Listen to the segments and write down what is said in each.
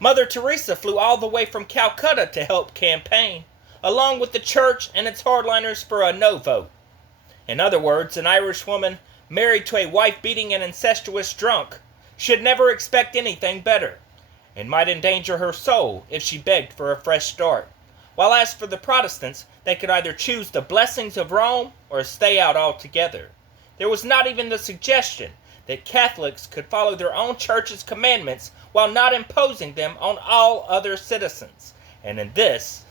Mother Teresa flew all the way from Calcutta to help campaign, along with the church and its hardliners for a no vote. In other words, an Irish woman married to a wife-beating and incestuous drunk should never expect anything better, and might endanger her soul if she begged for a fresh start. While as for the Protestants, they could either choose the blessings of Rome or stay out altogether. There was not even the suggestion that Catholics could follow their own church's commandments while not imposing them on all other citizens. And this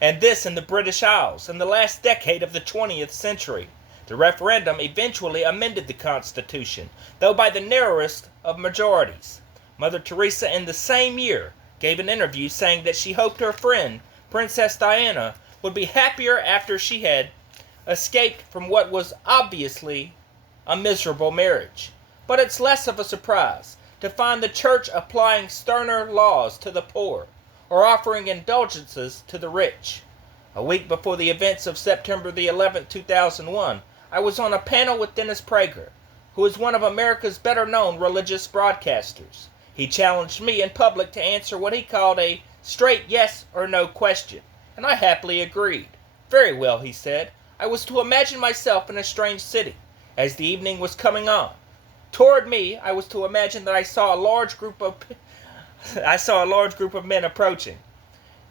in the British Isles in the last decade of the 20th century. The referendum eventually amended the Constitution, though by the narrowest of majorities. Mother Teresa in the same year gave an interview saying that she hoped her friend, Princess Diana, would be happier after she had escaped from what was obviously a miserable marriage. But it's less of a surprise to find the church applying sterner laws to the poor or offering indulgences to the rich. A week before the events of September the 11th, 2001, I was on a panel with Dennis Prager, who is one of America's better-known religious broadcasters. He challenged me in public to answer what he called a straight yes or no question, and I happily agreed. Very well, he said. I was to imagine myself in a strange city, as the evening was coming on. Toward me, I was to imagine that I saw a large group of men approaching.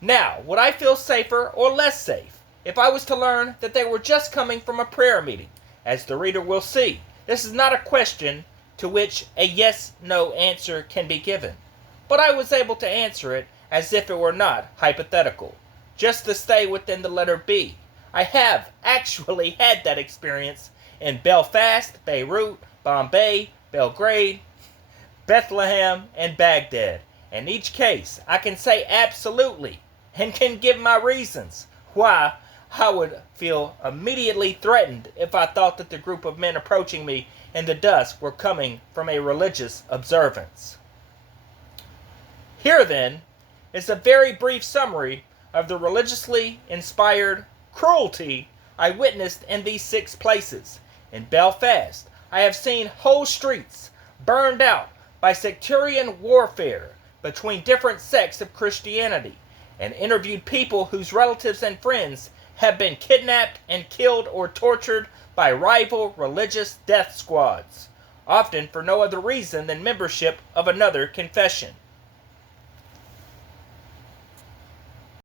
Now, would I feel safer or less safe if I was to learn that they were just coming from a prayer meeting? As the reader will see, this is not a question to which a yes-no answer can be given, but I was able to answer it as if it were not hypothetical. Just to stay within the letter B, I have actually had that experience in Belfast, Beirut, Bombay, Belgrade, Bethlehem, and Baghdad. In each case, I can say absolutely and can give my reasons why I would feel immediately threatened if I thought that the group of men approaching me in the dusk were coming from a religious observance. Here, then, is a very brief summary of the religiously inspired cruelty I witnessed in these 6 places. In Belfast, I have seen whole streets burned out by sectarian warfare between different sects of Christianity, and interviewed people whose relatives and friends have been kidnapped and killed or tortured by rival religious death squads, often for no other reason than membership of another confession.